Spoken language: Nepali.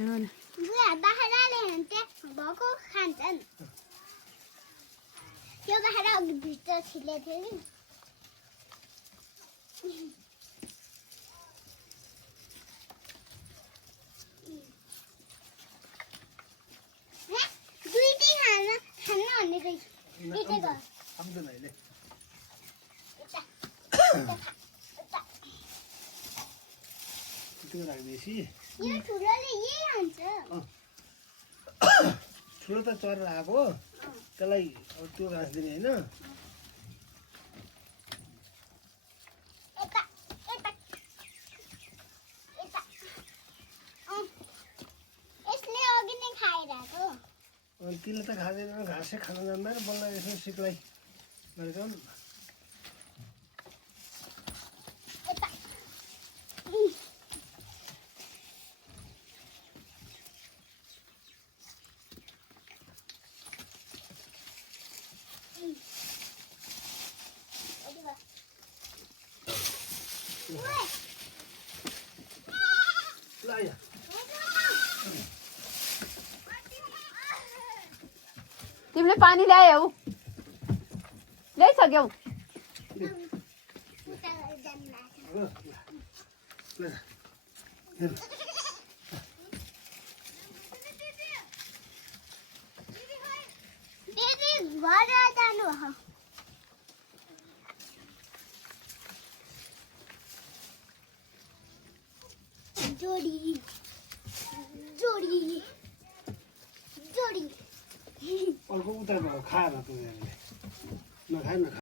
हो न बुवा बाख्राले चाहिँ भएको खान्छन् त्यो बाख्रा अघि भित्र छिलेको थियो नि दुईटै खान भन्ने रहेछ दुईटैको आउँदैन अहिले त्यो राख्दैছি यो ठुलोले यही खान्छ ठुलो त चरेर आएको त्यसलाई अब त्यो घाँस दिने होइन यता यता यता यसले अघि नै खाइरहेको अनि तिनले त खाँदैन घाँसै खान जान्दैन बल्ल यसो सिक्लाई गरेको यता ल यहाँ तिमीले पानी ल्यायौ ल्याइसक्यौ दिदी घर जानु हो जोडी जोडी जोडी अर्को उता खाएर त नखाए